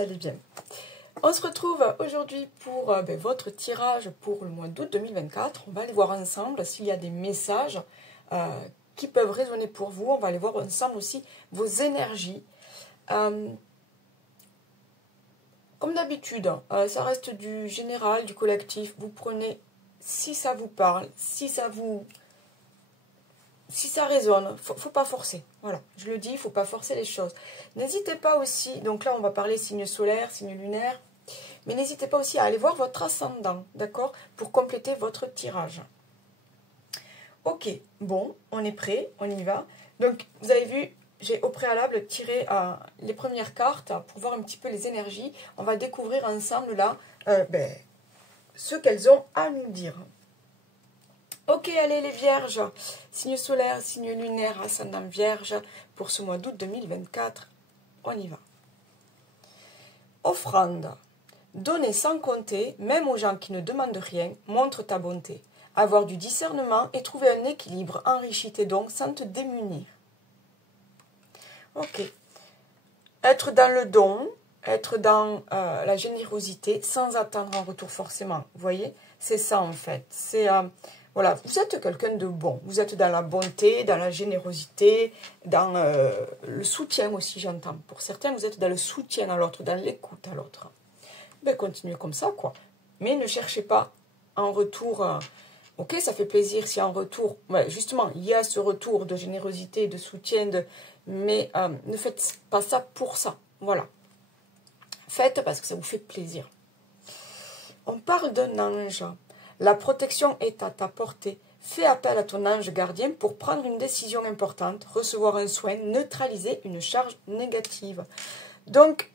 allez bien. On se retrouve aujourd'hui pour votre tirage pour le mois d'août 2024. On va aller voir ensemble s'il y a des messages qui peuvent résonner pour vous. On va aller voir ensemble aussi vos énergies. Comme d'habitude, ça reste du général, du collectif. Vous prenez si ça vous parle, si ça résonne, faut pas forcer. Voilà, je le dis, il faut pas forcer les choses. N'hésitez pas aussi, donc là on va parler signe solaire, signe lunaire, mais n'hésitez pas aussi à aller voir votre ascendant, d'accord, pour compléter votre tirage. Ok, bon, on est prêt, on y va. Donc vous avez vu, j'ai au préalable tiré les premières cartes pour voir un petit peu les énergies. On va découvrir ensemble là ce qu'elles ont à nous dire. Ok, allez les vierges, signe solaire, signe lunaire, ascendant vierge, pour ce mois d'août 2024, on y va. Offrande, donner sans compter, même aux gens qui ne demandent rien, montre ta bonté. Avoir du discernement et trouver un équilibre, enrichit tes dons sans te démunir. Ok, être dans le don, être dans la générosité, sans attendre un retour forcément, vous voyez, c'est ça en fait, c'est... Voilà, vous êtes quelqu'un de bon. Vous êtes dans la bonté, dans la générosité, dans le soutien aussi, j'entends. Pour certains, vous êtes dans le soutien à l'autre, dans l'écoute à l'autre. Ben, continuez comme ça, quoi. Mais ne cherchez pas en retour... ok, ça fait plaisir si en retour... Ouais, justement, il y a ce retour de générosité, de soutien, mais ne faites pas ça pour ça. Voilà. Faites parce que ça vous fait plaisir. On parle d'un ange. La protection est à ta portée. Fais appel à ton ange gardien pour prendre une décision importante, recevoir un soin, neutraliser une charge négative. Donc,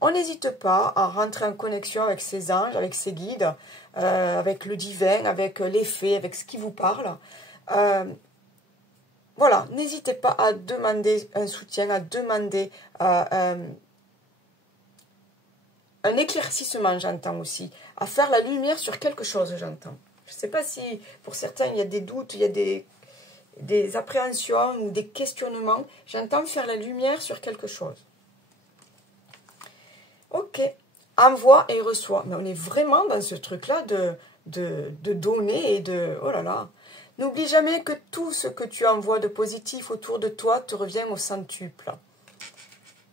on n'hésite pas à rentrer en connexion avec ses anges, avec ses guides, avec le divin, avec les fées, avec ce qui vous parle. Voilà, n'hésitez pas à demander un soutien, à demander un éclaircissement, j'entends aussi, à faire la lumière sur quelque chose, j'entends. Je ne sais pas si, pour certains, il y a des doutes, il y a des appréhensions ou des questionnements. J'entends faire la lumière sur quelque chose. Ok, envoie et reçoit. Mais on est vraiment dans ce truc-là de donner et de... Oh là là. N'oublie jamais que tout ce que tu envoies de positif autour de toi te revient au centuple.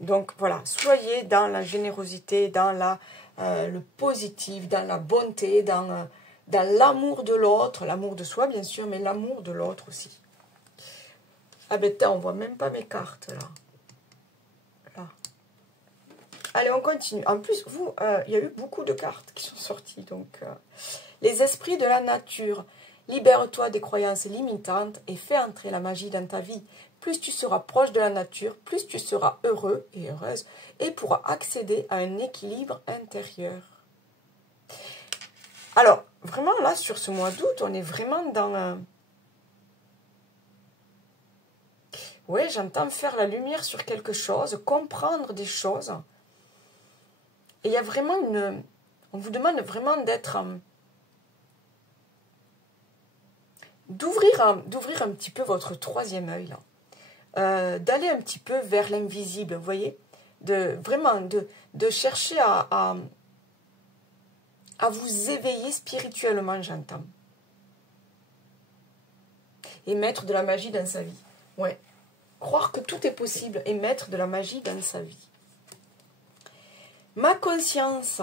Donc voilà, soyez dans la générosité, dans le positif, dans la bonté, dans l'amour de l'autre, l'amour de soi bien sûr, mais l'amour de l'autre aussi. Ah ben on voit même pas mes cartes là. Allez, on continue. En plus, il y a eu beaucoup de cartes qui sont sorties. Donc, les esprits de la nature, libère-toi des croyances limitantes et fais entrer la magie dans ta vie. Plus tu seras proche de la nature, plus tu seras heureux et heureuse et pourras accéder à un équilibre intérieur. Alors, vraiment là, sur ce mois d'août, on est vraiment dans... Oui, j'entends faire la lumière sur quelque chose, comprendre des choses. Et il y a vraiment une... On vous demande vraiment d'être... d'ouvrir un petit peu votre troisième œil, là. D'aller un petit peu vers l'invisible, vous voyez, vraiment de chercher à vous éveiller spirituellement, j'entends. Et mettre de la magie dans sa vie. Ouais. Croire que tout est possible et mettre de la magie dans sa vie. Ma conscience,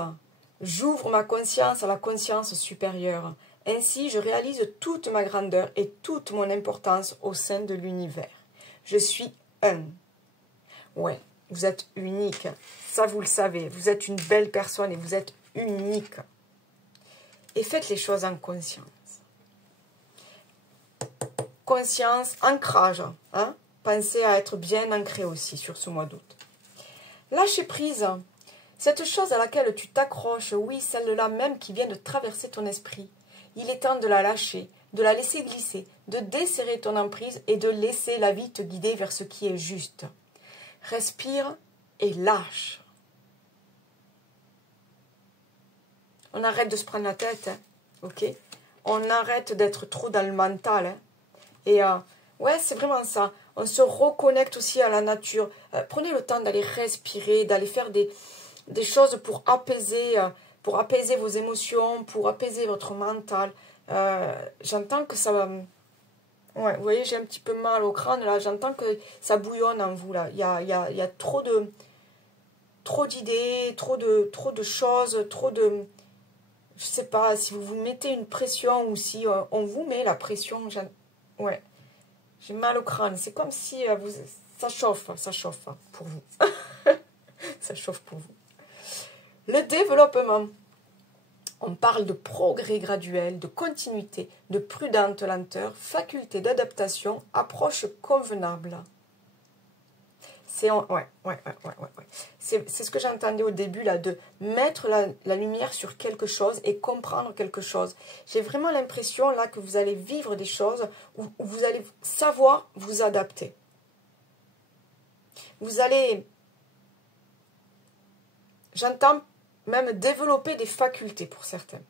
j'ouvre ma conscience à la conscience supérieure. Ainsi, je réalise toute ma grandeur et toute mon importance au sein de l'univers. Je suis un. Ouais, vous êtes unique. Ça, vous le savez. Vous êtes une belle personne et vous êtes unique. Et faites les choses en conscience. Conscience, ancrage. Hein? Pensez à être bien ancré aussi sur ce mois d'août. Lâcher prise. Cette chose à laquelle tu t'accroches, oui, celle-là même qui vient de traverser ton esprit. Il est temps de la lâcher, de la laisser glisser, de desserrer ton emprise et de laisser la vie te guider vers ce qui est juste. Respire et lâche. On arrête de se prendre la tête, hein, ok? On arrête d'être trop dans le mental. Hein, et ouais, c'est vraiment ça. On se reconnecte aussi à la nature. Prenez le temps d'aller respirer, d'aller faire des des choses pour apaiser vos émotions, pour apaiser votre mental. J'entends que ça va... Ouais, vous voyez, j'ai un petit peu mal au crâne, là. J'entends que ça bouillonne en vous, là. Il y a trop d'idées, trop de choses, trop de... Je sais pas, si vous vous mettez une pression ou si on vous met la pression. Ouais, j'ai mal au crâne. C'est comme si ça chauffe pour vous. Ça chauffe pour vous. Le développement. On parle de progrès graduel, de continuité, de prudente lenteur, faculté d'adaptation, approche convenable. C'est ce que j'entendais au début, là, de mettre la lumière sur quelque chose et comprendre quelque chose. J'ai vraiment l'impression, là, que vous allez vivre des choses où vous allez savoir vous adapter. Vous allez, j'entends même développer des facultés pour certains.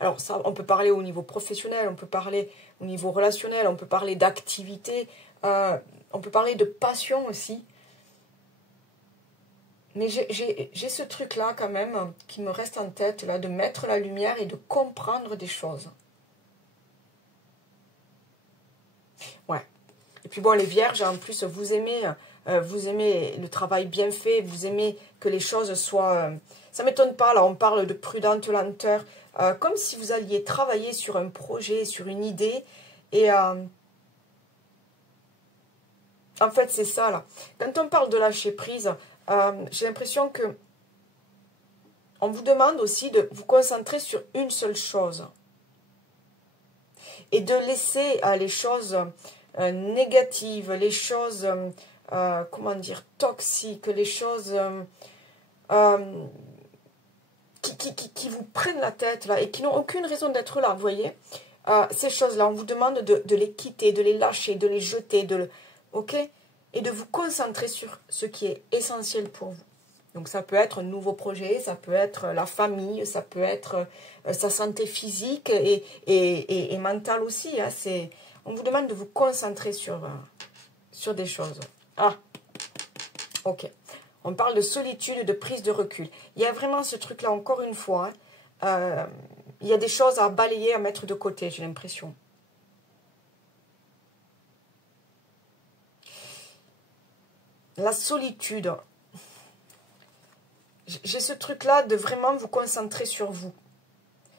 Alors, ça, on peut parler au niveau professionnel, on peut parler au niveau relationnel, on peut parler d'activité, on peut parler de passion aussi. Mais j'ai ce truc-là quand même qui me reste en tête, là, de mettre la lumière et de comprendre des choses. Ouais. Et puis bon, les vierges, en plus, vous aimez le travail bien fait, vous aimez que les choses soient... ça ne m'étonne pas, là, on parle de prudente lenteur, comme si vous alliez travailler sur un projet, sur une idée, et... en fait, c'est ça, là. Quand on parle de lâcher prise, j'ai l'impression que on vous demande aussi de vous concentrer sur une seule chose. Et de laisser les choses négatives, les choses, comment dire, toxiques, les choses qui vous prennent la tête, là, et qui n'ont aucune raison d'être là, vous voyez. Ces choses-là, on vous demande de les quitter, de les lâcher, de les jeter, ok, et de vous concentrer sur ce qui est essentiel pour vous. Donc ça peut être un nouveau projet, ça peut être la famille, ça peut être sa santé physique et mentale aussi. Hein. On vous demande de vous concentrer sur des choses. Ah, ok. On parle de solitude, de prise de recul. Il y a vraiment ce truc-là, encore une fois. Hein. Il y a des choses à balayer, à mettre de côté, j'ai l'impression. La solitude. J'ai ce truc-là de vraiment vous concentrer sur vous,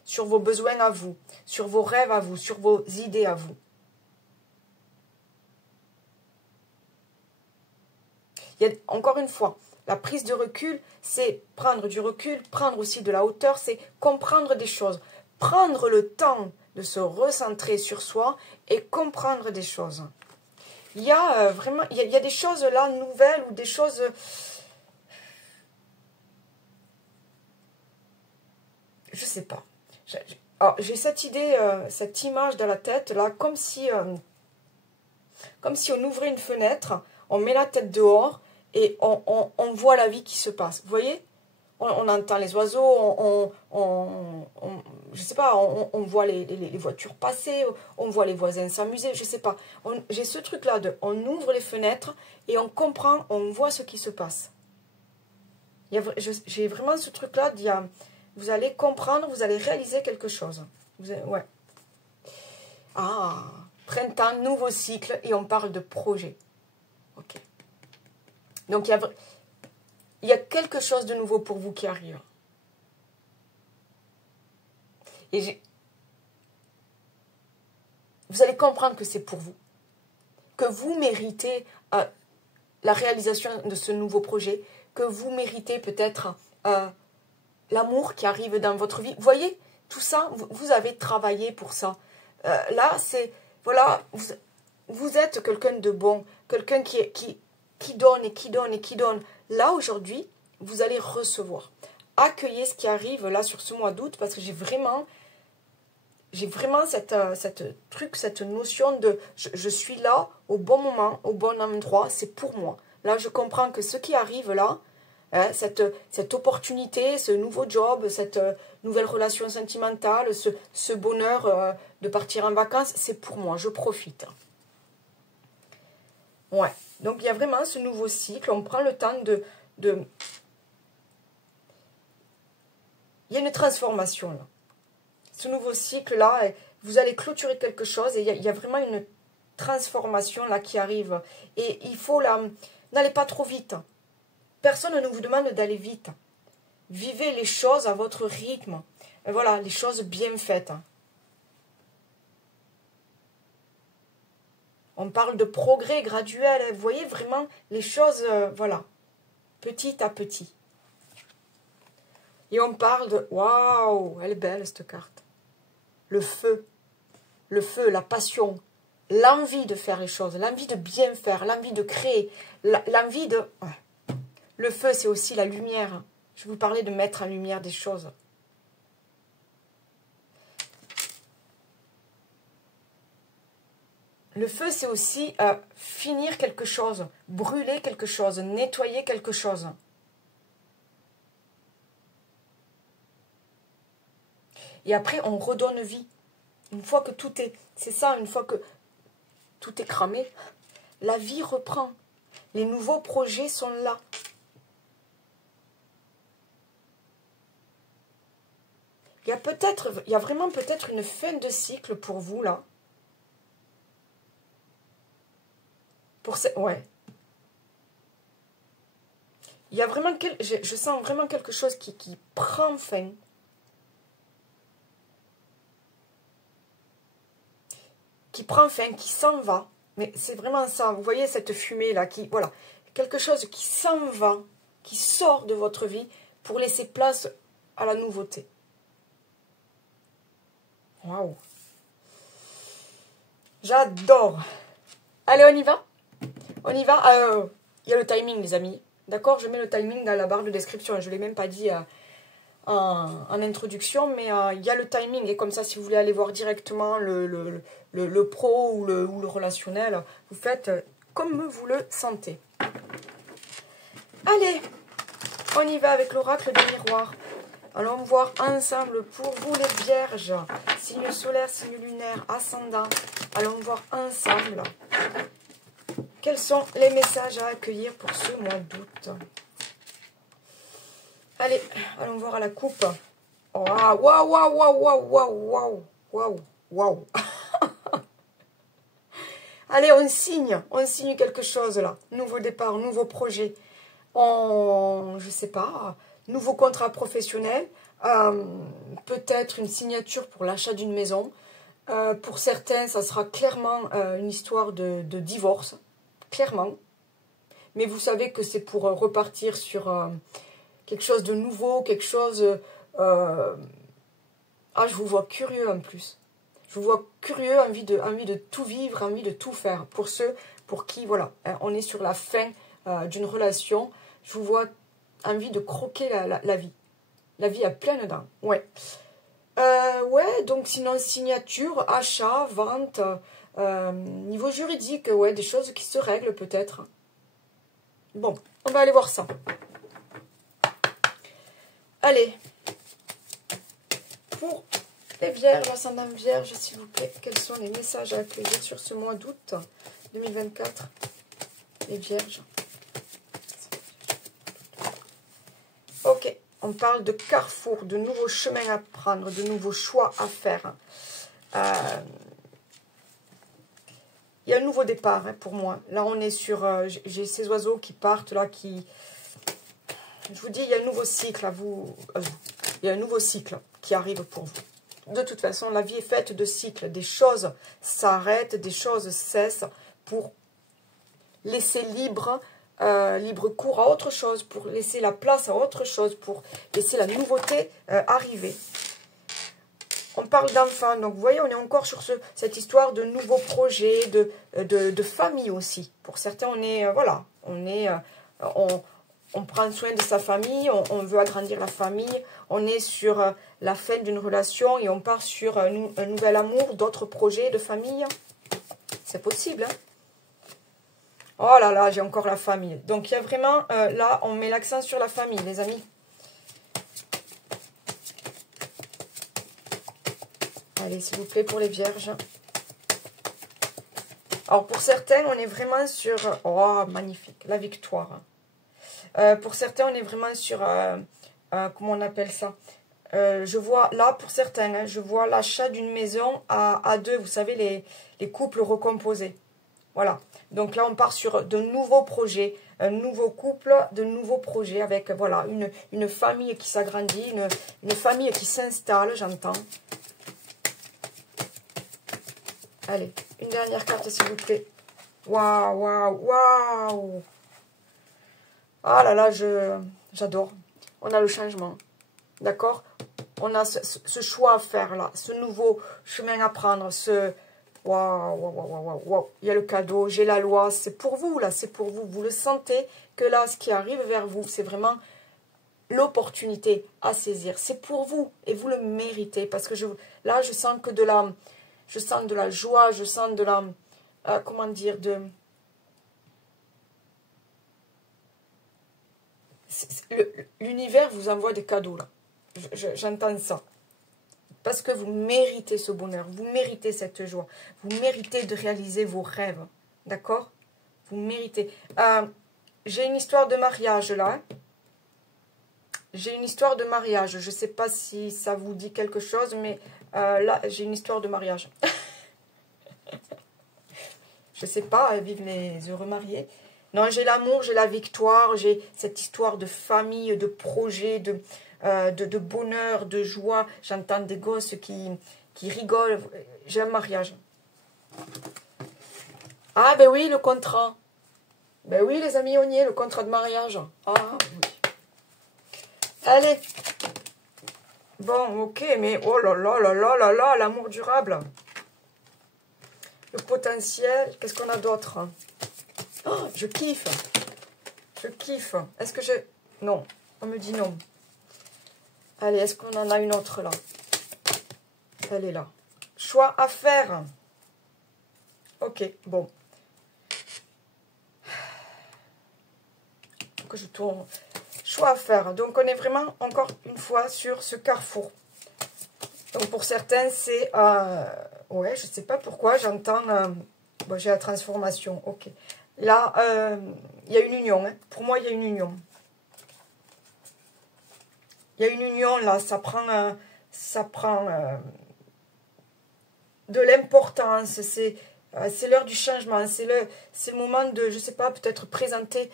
sur vos besoins à vous, sur vos rêves à vous, sur vos idées à vous. Encore une fois, la prise de recul, c'est prendre du recul, prendre aussi de la hauteur, c'est comprendre des choses, prendre le temps de se recentrer sur soi et comprendre des choses. Il y a vraiment, il y a des choses là nouvelles ou des choses... je sais pas. J'ai cette idée, cette image dans la tête, là, comme si on ouvrait une fenêtre, on met la tête dehors et on voit la vie qui se passe. Vous voyez, on entend les oiseaux, je sais pas, on voit les voitures passer, on voit les voisins s'amuser, je sais pas. J'ai ce truc-là on ouvre les fenêtres et on comprend, on voit ce qui se passe. J'ai vraiment ce truc-là d'il y a... Vous allez comprendre, vous allez réaliser quelque chose. Ouais. Ah, printemps, nouveau cycle, et on parle de projet. Ok. Donc, il y a quelque chose de nouveau pour vous qui arrive. Et vous allez comprendre que c'est pour vous. Que vous méritez la réalisation de ce nouveau projet. Que vous méritez peut-être... l'amour qui arrive dans votre vie. Vous voyez, tout ça, vous avez travaillé pour ça. Là, c'est... Voilà, vous êtes quelqu'un de bon, quelqu'un qui donne et qui donne et qui donne. Là, aujourd'hui, vous allez recevoir. Accueillez ce qui arrive là sur ce mois d'août parce que j'ai vraiment cette notion de je suis là au bon moment, au bon endroit, c'est pour moi. Là, je comprends que ce qui arrive là, hein, cette opportunité, ce nouveau job, cette nouvelle relation sentimentale, ce bonheur de partir en vacances, c'est pour moi, je profite. Ouais, donc il y a vraiment ce nouveau cycle, on prend le temps Il y a une transformation là. Ce nouveau cycle-là, vous allez clôturer quelque chose et il y a vraiment une transformation là qui arrive. Et il faut là, n'allez pas trop vite. Personne ne vous demande d'aller vite. Vivez les choses à votre rythme. Et voilà, les choses bien faites. On parle de progrès graduel. Vous voyez vraiment les choses, voilà, petit à petit. Et on parle de... Waouh, elle est belle cette carte. Le feu, la passion, l'envie de faire les choses, l'envie de bien faire, l'envie de créer, l'envie de... Ouais. Le feu, c'est aussi la lumière. Je vous parlais de mettre en lumière des choses. Le feu, c'est aussi finir quelque chose, brûler quelque chose, nettoyer quelque chose. Et après, on redonne vie. Une fois que tout est... C'est ça, une fois que tout est cramé, la vie reprend. Les nouveaux projets sont là. Il y a vraiment peut-être une fin de cycle pour vous, là. Ouais. Il y a vraiment... Je sens vraiment quelque chose qui prend fin. Qui prend fin, qui s'en va. Mais c'est vraiment ça. Vous voyez cette fumée-là qui... Voilà. Quelque chose qui s'en va, qui sort de votre vie pour laisser place à la nouveauté. Waouh. J'adore. Allez, on y va? On y va. Il y a le timing, les amis. D'accord? Je mets le timing dans la barre de description. Je ne l'ai même pas dit en introduction, mais il y a le timing. Et comme ça, si vous voulez aller voir directement le pro ou le relationnel, vous faites comme vous le sentez. Allez, on y va avec l'oracle des miroirs. Allons voir ensemble pour vous les vierges, signe solaire, signe lunaire, ascendant. Allons voir ensemble quels sont les messages à accueillir pour ce mois d'août. Allez, allons voir à la coupe. Oh, waouh, waouh, waouh, waouh, waouh, waouh, waouh. Allez, on signe quelque chose là. Nouveau départ, nouveau projet. Je sais pas, nouveau contrat professionnel. Peut-être une signature pour l'achat d'une maison. Pour certains, ça sera clairement une histoire de divorce. Clairement. Mais vous savez que c'est pour repartir sur quelque chose de nouveau, quelque chose... je vous vois curieux en plus. Je vous vois curieux, envie de tout vivre, envie de tout faire. Pour ceux pour qui, voilà, on est sur la fin d'une relation, je vous vois envie de croquer la vie. La vie à pleines dents, ouais. Ouais, donc sinon, signature, achat, vente, niveau juridique, ouais, des choses qui se règlent peut-être. Bon, on va aller voir ça. Allez, pour les vierges, ascendant vierge, s'il vous plaît, quels sont les messages à accueillir sur ce mois d'août 2024? Les vierges. Ok, on parle de carrefour, de nouveaux chemins à prendre, de nouveaux choix à faire. Il y a un nouveau départ pour moi. Là, on est sur... j'ai ces oiseaux qui partent, là, qui... Je vous dis, il y a un nouveau cycle à vous. Il y a un nouveau cycle qui arrive pour vous. De toute façon, la vie est faite de cycles. Des choses s'arrêtent, des choses cessent pour laisser libre cours à autre chose, pour laisser la place à autre chose, pour laisser la nouveauté arriver. On parle d'enfants, donc vous voyez, on est encore sur cette histoire de nouveaux projets, de famille aussi. Pour certains, on est, voilà, on prend soin de sa famille, on veut agrandir la famille, on est sur la fin d'une relation et on part sur un nouvel amour, d'autres projets de famille. C'est possible, hein? Oh là là, j'ai encore la famille. Donc, il y a vraiment, là, on met l'accent sur la famille, les amis. Allez, s'il vous plaît, pour les vierges. Alors, pour certains, on est vraiment sur... Oh, magnifique, la victoire. Pour certains, on est vraiment sur, comment on appelle ça? Je vois, là, pour certains, hein, je vois l'achat d'une maison à deux. Vous savez, les couples recomposés. Voilà. Donc là, on part sur de nouveaux projets, un nouveau couple, de nouveaux projets avec, voilà, une famille qui s'agrandit, une famille qui s'installe, j'entends. Allez, une dernière carte, s'il vous plaît. Waouh, waouh, waouh. Ah là là, j'adore. On a le changement. D'accord? On a ce choix à faire là, ce nouveau chemin à prendre, ce... Waouh, waouh, waouh, waouh, waouh. Il y a le cadeau, j'ai la loi, c'est pour vous là, c'est pour vous. Vous le sentez que là, ce qui arrive vers vous, c'est vraiment l'opportunité à saisir. C'est pour vous et vous le méritez parce que là, je sens que je sens de la joie, je sens de la, comment dire, l'univers vous envoie des cadeaux là. J'entends ça. Parce que vous méritez ce bonheur, vous méritez cette joie, vous méritez de réaliser vos rêves, d'accord? Vous méritez. J'ai une histoire de mariage là. Hein. J'ai une histoire de mariage. Je ne sais pas si ça vous dit quelque chose, mais là, j'ai une histoire de mariage. Je ne sais pas, vivent les heureux mariés. Non, j'ai l'amour, j'ai la victoire, j'ai cette histoire de famille, de projet, de bonheur, de joie. J'entends des gosses qui rigolent. J'ai un mariage. Ah, ben oui, le contrat. Ben oui, les amis, on y est, le contrat de mariage. Ah, oui. Allez. Bon, ok, mais oh là là là là là là, l'amour durable. Le potentiel, qu'est-ce qu'on a d'autre? Oh, je kiffe. Je kiffe. Est-ce que je... Non, on me dit non. Allez, est-ce qu'on en a une autre là? Elle est là. Choix à faire. Ok, bon. Que je tourne. Choix à faire. Donc, on est vraiment, encore une fois, sur ce carrefour. Donc, pour certains, c'est... ouais, je ne sais pas pourquoi, j'entends... bon, j'ai la transformation, ok. Là, il y a une union. Hein. Pour moi, il y a une union. Il y a une union, là. Ça prend de l'importance. C'est l'heure du changement. C'est le moment de, je ne sais pas, peut-être présenter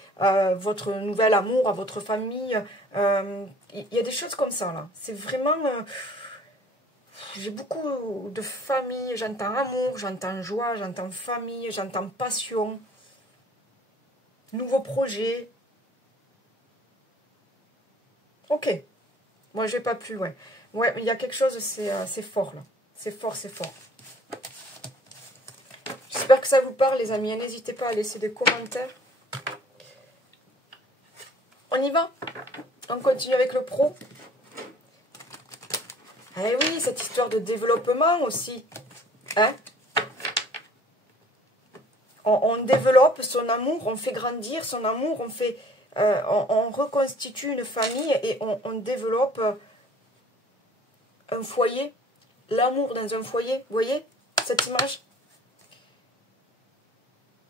votre nouvel amour à votre famille. Il y a des choses comme ça, là. C'est vraiment... j'ai beaucoup de famille. J'entends amour, j'entends joie, j'entends famille, j'entends passion. Nouveau projet. Ok. Moi, je vais pas plus loin. Ouais, mais il y a quelque chose, c'est fort, là. C'est fort, c'est fort. J'espère que ça vous parle, les amis. N'hésitez pas à laisser des commentaires. On y va? On continue avec le pro. Eh oui, cette histoire de développement aussi. Hein? On développe son amour, on fait grandir son amour, on reconstitue une famille et on développe un foyer. L'amour dans un foyer, vous voyez cette image?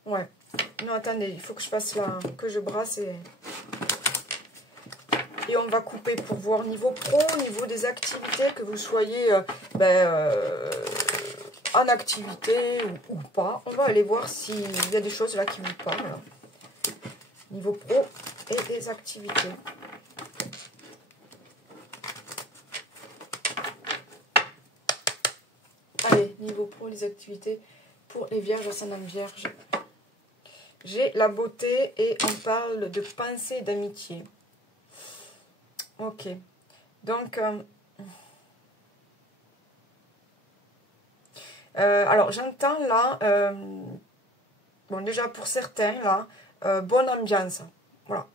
Ouais. Non, attendez, il faut que je fasse là, que je brasse et on va couper pour voir niveau pro, niveau des activités, que vous soyez en activité ou pas. On va aller voir s'il y a des choses là qui vous parlent. Niveau pro et des activités. Allez, niveau pro, les activités pour les vierges, ascendant vierge. J'ai la beauté et on parle de pensée et d'amitié. Ok. Donc, alors j'entends là, bon déjà pour certains là, bonne ambiance. Voilà.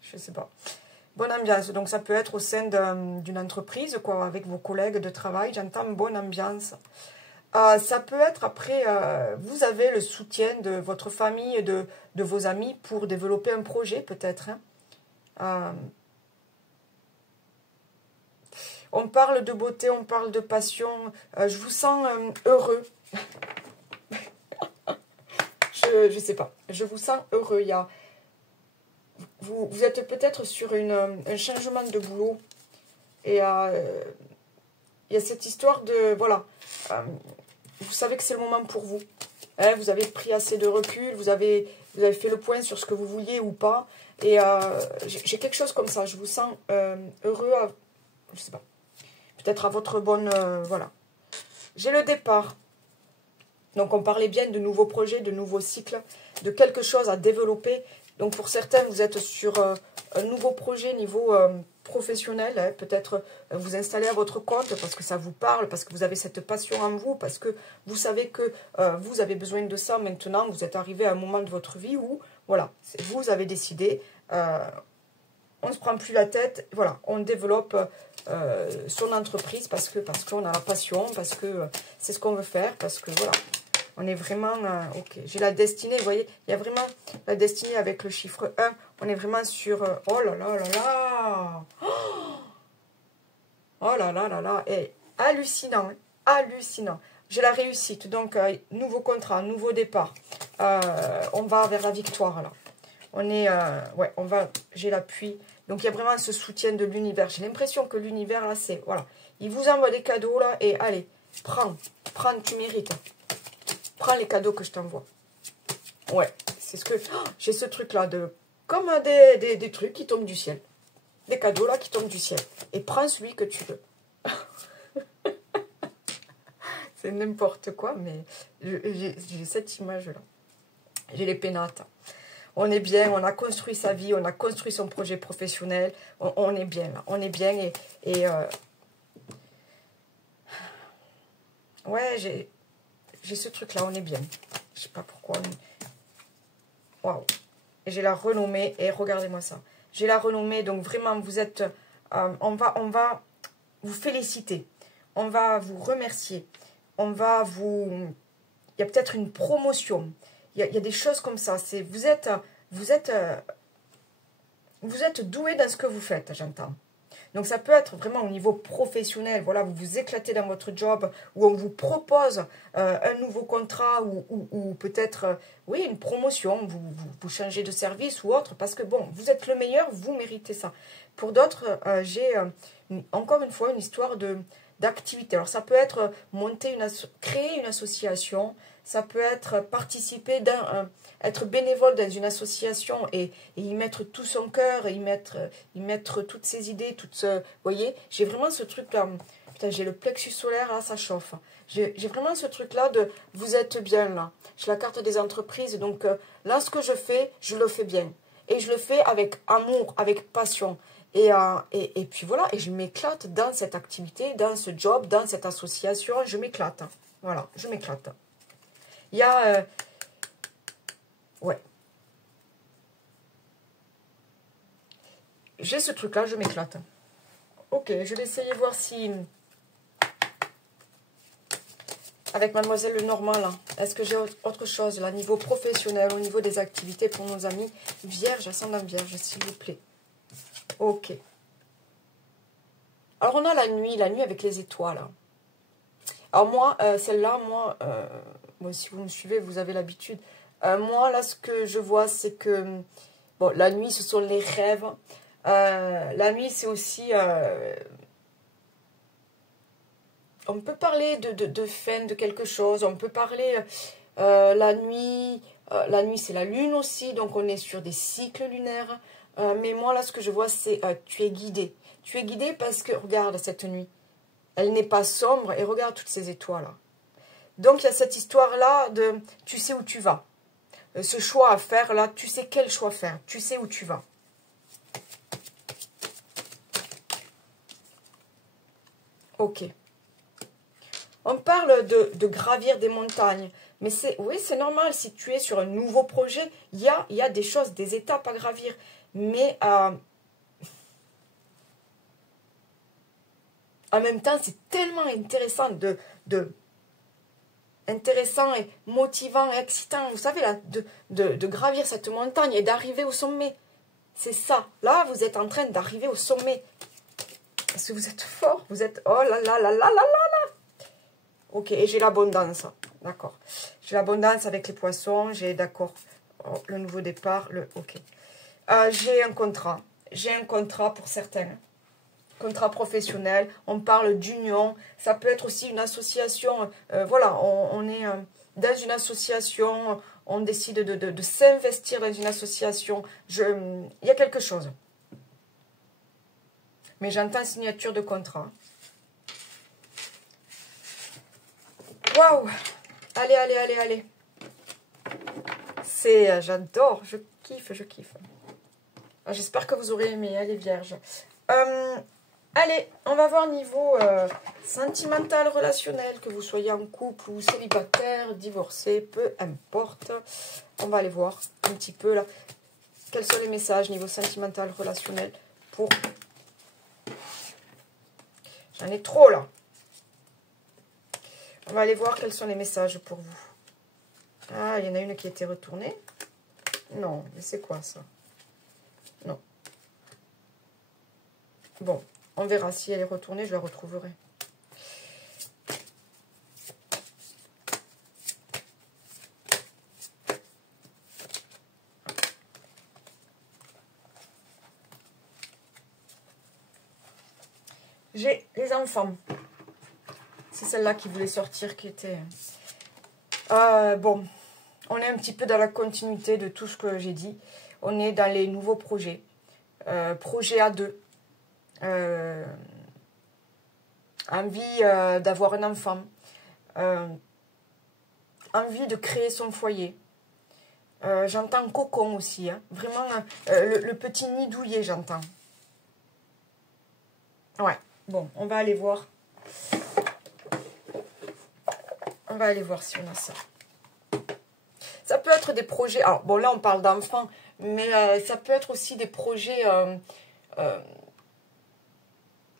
Je sais pas. Bonne ambiance. Donc ça peut être au sein d'une entreprise, quoi, avec vos collègues de travail. J'entends bonne ambiance. Ça peut être après, vous avez le soutien de votre famille, de vos amis pour développer un projet peut-être. Hein. On parle de beauté, on parle de passion. Je vous sens heureux. Je sais pas. Je vous sens heureux. vous êtes peut-être sur un changement de boulot. Et il y a cette histoire de... Voilà. Vous savez que c'est le moment pour vous. Hein, vous avez pris assez de recul. Vous avez fait le point sur ce que vous vouliez ou pas. Et j'ai quelque chose comme ça. Je vous sens heureux. Je sais pas. Peut-être à votre bonne... voilà. J'ai le départ. Donc, on parlait bien de nouveaux projets, de nouveaux cycles, de quelque chose à développer. Donc, pour certains, vous êtes sur un nouveau projet niveau professionnel. Hein. Peut-être vous installer à votre compte parce que ça vous parle, parce que vous avez cette passion en vous, parce que vous savez que vous avez besoin de ça maintenant. Vous êtes arrivé à un moment de votre vie où, voilà, vous avez décidé, on ne se prend plus la tête, voilà, on développe son entreprise parce qu'on a la passion, parce que c'est ce qu'on veut faire, parce que, voilà. On est vraiment... ok, j'ai la destinée, vous voyez, il y a vraiment la destinée avec le chiffre 1. On est vraiment sur... oh là là là là. Oh là là là là. Et hallucinant, hein, hallucinant. J'ai la réussite, donc nouveau contrat, nouveau départ. On va vers la victoire, là. On est... ouais, on va... J'ai l'appui. Donc, il y a vraiment ce soutien de l'univers. J'ai l'impression que l'univers, là, c'est... Voilà. Il vous envoie des cadeaux, là, et allez, prends, tu mérites. Prends les cadeaux que je t'envoie. Ouais, c'est ce que... Oh, j'ai ce truc-là de... Comme des trucs qui tombent du ciel. Des cadeaux, là, qui tombent du ciel. Et prends celui que tu veux. C'est n'importe quoi, mais j'ai cette image-là. J'ai les pénates. On est bien, on a construit sa vie, on a construit son projet professionnel. On est bien, là. On est bien et ouais, j'ai ce truc-là, on est bien. Je sais pas pourquoi. Waouh. Et j'ai la renommée. Et regardez-moi ça. J'ai la renommée. Donc vraiment, vous êtes... on va vous féliciter. On va vous remercier. On va vous... Il y a peut-être une promotion. Il y a des choses comme ça. Vous êtes doué dans ce que vous faites, j'entends. Donc, ça peut être vraiment au niveau professionnel. Voilà, vous vous éclatez dans votre job, ou on vous propose un nouveau contrat, ou peut-être, oui, une promotion. Vous changez de service ou autre, parce que, bon, vous êtes le meilleur, vous méritez ça. Pour d'autres, j'ai encore une fois une histoire d'activité. Alors, ça peut être créer une association, ça peut être participer être bénévole dans une association et y mettre tout son cœur, y mettre toutes ses idées, vous voyez, j'ai vraiment ce truc-là, putain, j'ai le plexus solaire, là, ça chauffe. J'ai vraiment ce truc-là de, vous êtes bien là. J'ai la carte des entreprises, donc là, ce que je fais, je le fais bien. Et je le fais avec amour, avec passion. Et puis voilà, et je m'éclate dans cette activité, dans ce job, dans cette association, je m'éclate. Voilà, je m'éclate. Il y a... ouais. J'ai ce truc-là, je m'éclate. Ok, je vais essayer de voir si... Avec Mademoiselle Lenormand, là, est-ce que j'ai autre chose, là, niveau professionnel, au niveau des activités pour nos amis Vierge, ascendant Vierge, s'il vous plaît. Ok. Alors, on a la nuit avec les étoiles. Alors, moi, celle-là, moi, si vous me suivez, vous avez l'habitude. Moi, là, ce que je vois, c'est que... Bon, la nuit, ce sont les rêves. La nuit, c'est aussi... on peut parler de fin de quelque chose. On peut parler... la nuit, c'est la lune aussi. Donc, on est sur des cycles lunaires. Mais moi, là, ce que je vois, c'est... tu es guidé. Tu es guidé parce que... Regarde cette nuit. Elle n'est pas sombre. Et regarde toutes ces étoiles-là. Donc, il y a cette histoire-là de... Tu sais où tu vas. Ce choix à faire, là, tu sais quel choix faire. Tu sais où tu vas. Ok. On parle de gravir des montagnes. Mais oui, c'est normal. Si tu es sur un nouveau projet, il y a des choses, des étapes à gravir. Mais en même temps, c'est tellement intéressant intéressant et motivant et excitant, vous savez, là, de gravir cette montagne et d'arriver au sommet. C'est ça. Là, vous êtes en train d'arriver au sommet. Parce que vous êtes fort. Vous êtes... Oh là là là là là là là. Ok, et j'ai l'abondance. D'accord. J'ai l'abondance avec les poissons. J'ai, d'accord, le nouveau départ. Ok. J'ai un contrat. J'ai un contrat pour certains. Contrat professionnel. On parle d'union. Ça peut être aussi une association. Voilà, on est dans une association. On décide de s'investir dans une association. Il y a quelque chose. Mais j'entends signature de contrat. Waouh! Allez, allez, allez, allez. J'adore, je kiffe, je kiffe. J'espère que vous aurez aimé, les vierges. Allez, on va voir niveau sentimental, relationnel, que vous soyez en couple ou célibataire, divorcé, peu importe. On va aller voir un petit peu là. Quels sont les messages niveau sentimental, relationnel pour... J'en ai trop là. On va aller voir quels sont les messages pour vous. Ah, il y en a une qui a été retournée. Non, mais c'est quoi ça? Non. Bon, on verra si elle est retournée, je la retrouverai. J'ai les enfants. C'est celle-là qui voulait sortir, qui était... bon, on est un petit peu dans la continuité de tout ce que j'ai dit. On est dans les nouveaux projets. Projet à deux. Envie d'avoir un enfant. Envie de créer son foyer. J'entends cocon aussi. Hein. Vraiment, le petit nid douillet, j'entends. Ouais, bon, on va aller voir. On va aller voir si on a ça. Ça peut être des projets... Alors, bon, là, on parle d'enfants, mais ça peut être aussi des projets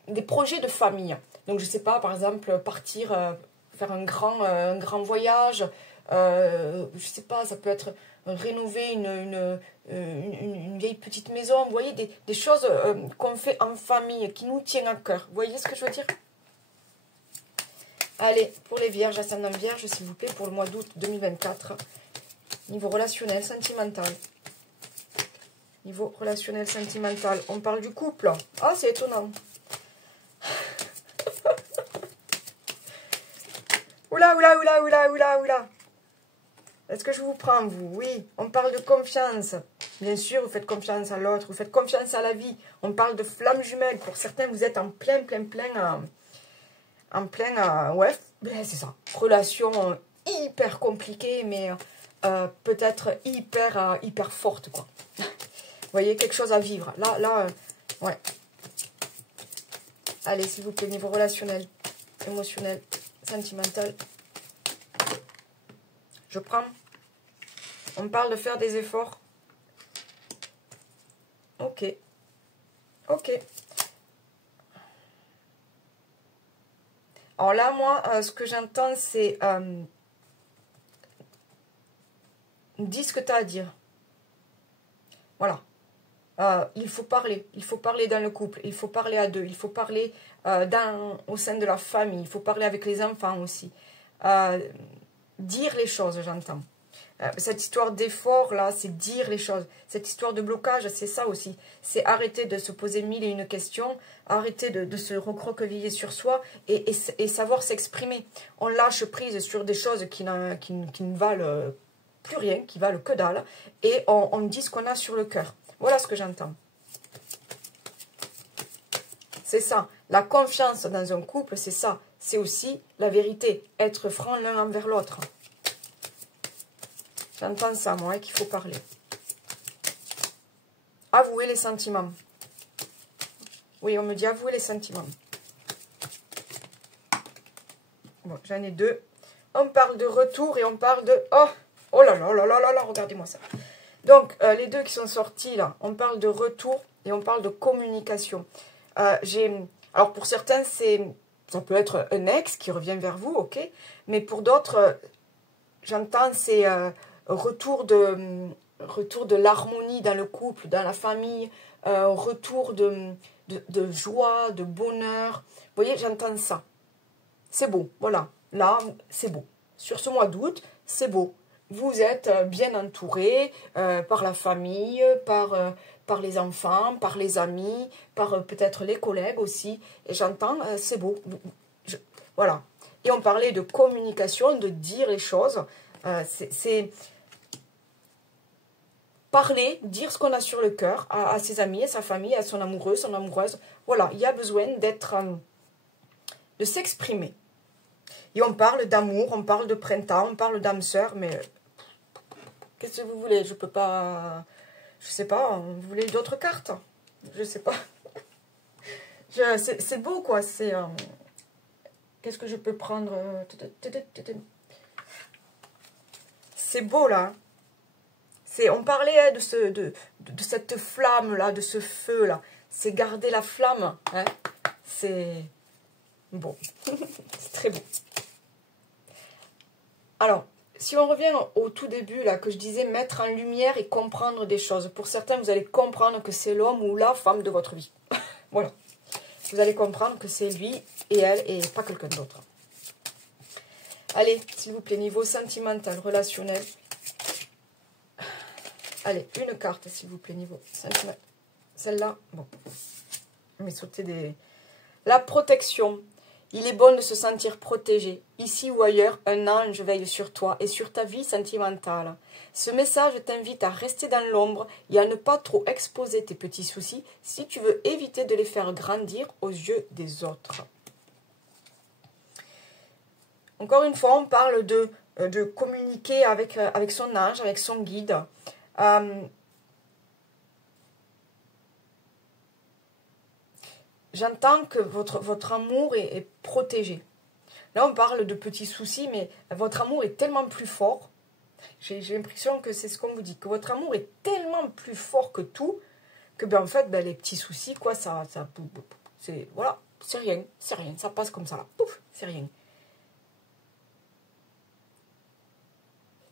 de famille. Donc, je sais pas, par exemple, partir, faire un grand voyage. Je sais pas, ça peut être rénover une vieille petite maison. Vous voyez, des choses qu'on fait en famille, qui nous tiennent à cœur. Vous voyez ce que je veux dire? Allez, pour les vierges, ascendant vierge, s'il vous plaît, pour le mois d'août 2024. Niveau relationnel, sentimental. Niveau relationnel, sentimental. On parle du couple. Ah, c'est étonnant. Oula, oula, oula, oula, oula, oula. Est-ce que je vous prends, vous? Oui. On parle de confiance. Bien sûr, vous faites confiance à l'autre. Vous faites confiance à la vie. On parle de flammes jumelles. Pour certains, vous êtes en plein... ouais, c'est ça. Relation hyper compliquée, mais peut-être hyper forte, quoi. Vous voyez, quelque chose à vivre. Là, ouais. Allez, s'il vous plaît, niveau relationnel, émotionnel, sentimental. Je prends. On parle de faire des efforts. Ok. Ok. Alors là, moi, ce que j'entends, c'est... dis ce que tu as à dire. Voilà. Il faut parler. Il faut parler dans le couple. Il faut parler à deux. Il faut parler au sein de la famille. Il faut parler avec les enfants aussi. Dire les choses, j'entends. Cette histoire d'effort, là, c'est dire les choses. Cette histoire de blocage, c'est ça aussi. C'est arrêter de se poser mille et une questions, arrêter de se recroqueviller sur soi et savoir s'exprimer. On lâche prise sur des choses qui ne valent plus rien, qui valent que dalle, et on dit ce qu'on a sur le cœur. Voilà ce que j'entends. C'est ça. La confiance dans un couple, c'est ça. C'est aussi la vérité. Être franc l'un envers l'autre. J'entends ça, moi, qu'il faut parler. Avouer les sentiments. Oui, on me dit avouer les sentiments. Bon, j'en ai deux. On parle de retour et on parle de... Oh là là là là là là, regardez-moi ça. Donc, les deux qui sont sortis, là, on parle de retour et on parle de communication. Alors, pour certains, ça peut être un ex qui revient vers vous, ok. Mais pour d'autres, j'entends, c'est... retour de l'harmonie dans le couple, dans la famille, retour de joie, de bonheur. Vous voyez, j'entends ça. C'est beau, voilà. Là, c'est beau. Sur ce mois d'août, c'est beau. vous êtes bien entouré par la famille, par les enfants, par les amis, par peut-être les collègues aussi. Et j'entends, c'est beau. Voilà. Et on parlait de communication, de dire les choses. C'est parler, dire ce qu'on a sur le cœur à ses amis, à sa famille, à son amoureux, son amoureuse. Voilà, il y a besoin de s'exprimer. Et on parle d'amour, on parle de printemps, on parle d'âme sœur, mais qu'est-ce que vous voulez? Je peux pas... Je sais pas, vous voulez d'autres cartes? Je sais pas. C'est beau, quoi. C'est... Qu'est-ce que je peux prendre? C'est beau, là. On parlait de cette flamme-là, de ce feu-là. C'est garder la flamme. Hein? C'est beau. C'est très beau. Alors, si on revient au tout début, là, que je disais mettre en lumière et comprendre des choses. Pour certains, vous allez comprendre que c'est l'homme ou la femme de votre vie. Voilà. Vous allez comprendre que c'est lui et elle et pas quelqu'un d'autre. Allez, s'il vous plaît, niveau sentimental, relationnel. Allez, une carte, s'il vous plaît, niveau sentimental. Celle-là, bon. Mais sauter des... La protection. Il est bon de se sentir protégé. Ici ou ailleurs, un ange veille sur toi et sur ta vie sentimentale. Ce message t'invite à rester dans l'ombre et à ne pas trop exposer tes petits soucis si tu veux éviter de les faire grandir aux yeux des autres. Encore une fois, on parle de communiquer avec son ange, avec son guide. J'entends que votre amour est protégé. Là, on parle de petits soucis, mais votre amour est tellement plus fort. J'ai l'impression que c'est ce qu'on vous dit, que votre amour est tellement plus fort que tout, que ben, en fait, ben, les petits soucis, quoi, c'est voilà, c'est rien, ça passe comme ça, là, pouf, c'est rien.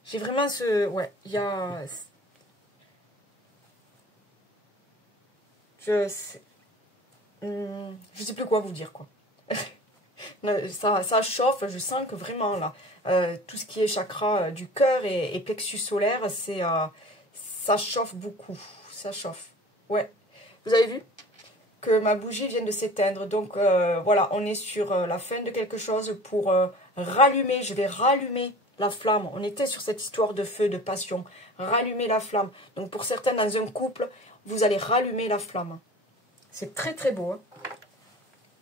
J'ai vraiment ce... Ouais, il y a... Je sais plus quoi vous dire, quoi. ça chauffe, je sens que vraiment, là, tout ce qui est chakra du cœur et plexus solaire, ça chauffe beaucoup, ça chauffe. Ouais, vous avez vu que ma bougie vient de s'éteindre, donc voilà, on est sur la fin de quelque chose pour rallumer, je vais rallumer la flamme. On était sur cette histoire de feu, de passion, rallumer la flamme. Donc pour certains, dans un couple, vous allez rallumer la flamme. C'est très très beau, hein.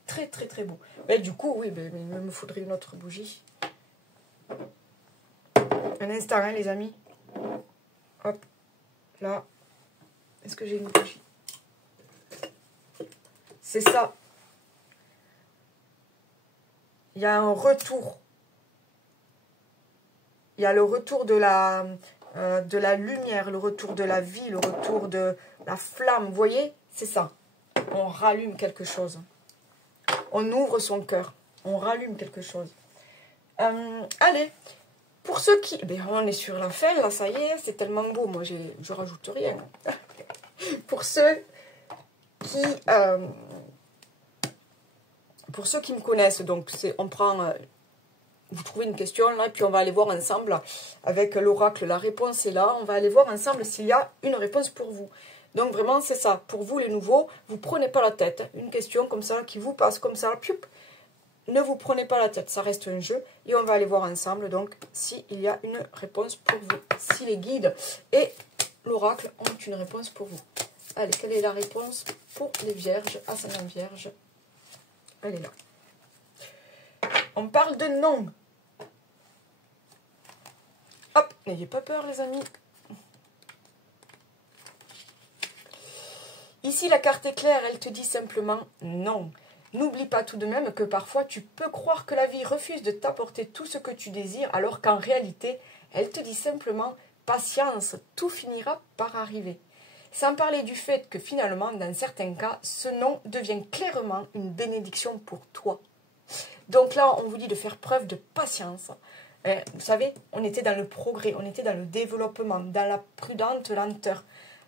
Très très très beau. Mais du coup, oui, mais il me faudrait une autre bougie. Un instant, hein, les amis. Hop, là. Est-ce que j'ai une bougie? C'est ça. Il y a un retour. Il y a le retour de la lumière, le retour de la vie, le retour de la flamme. Vous voyez? C'est ça. On rallume quelque chose. On ouvre son cœur. On rallume quelque chose. Allez. Pour ceux qui... Ben, on est sur la fin, là, ça y est. C'est tellement beau. Moi, je rajoute rien. Pour ceux qui... pour ceux qui me connaissent, donc, on prend... vous trouvez une question, là, et puis on va aller voir ensemble avec l'oracle. La réponse est là. On va aller voir ensemble s'il y a une réponse pour vous. Donc vraiment, c'est ça. Pour vous, les nouveaux, vous ne prenez pas la tête. Une question comme ça, qui vous passe comme ça, pioup, ne vous prenez pas la tête. Ça reste un jeu. Et on va aller voir ensemble, donc, s'il y a une réponse pour vous. Si les guides et l'oracle ont une réponse pour vous. Allez, quelle est la réponse pour les vierges, ascendant vierge? Elle est là. On parle de non. Hop, n'ayez pas peur, les amis. Ici, la carte est claire, elle te dit simplement non. N'oublie pas tout de même que parfois, tu peux croire que la vie refuse de t'apporter tout ce que tu désires, alors qu'en réalité, elle te dit simplement patience, tout finira par arriver. Sans parler du fait que finalement, dans certains cas, ce non devient clairement une bénédiction pour toi. Donc là, on vous dit de faire preuve de patience. Vous savez, on était dans le progrès, on était dans le développement, dans la prudente lenteur.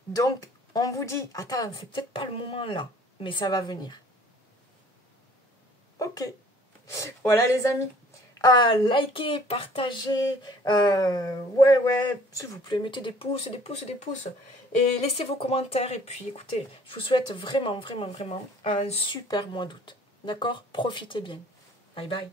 Donc, on vous dit, attends, c'est peut-être pas le moment là, mais ça va venir. Ok. Voilà les amis. Likez, partagez. Ouais, s'il vous plaît, mettez des pouces, des pouces, des pouces. Et laissez vos commentaires. Et puis, écoutez, je vous souhaite vraiment, vraiment, vraiment un super mois d'août. D'accord? Profitez bien. Bye bye.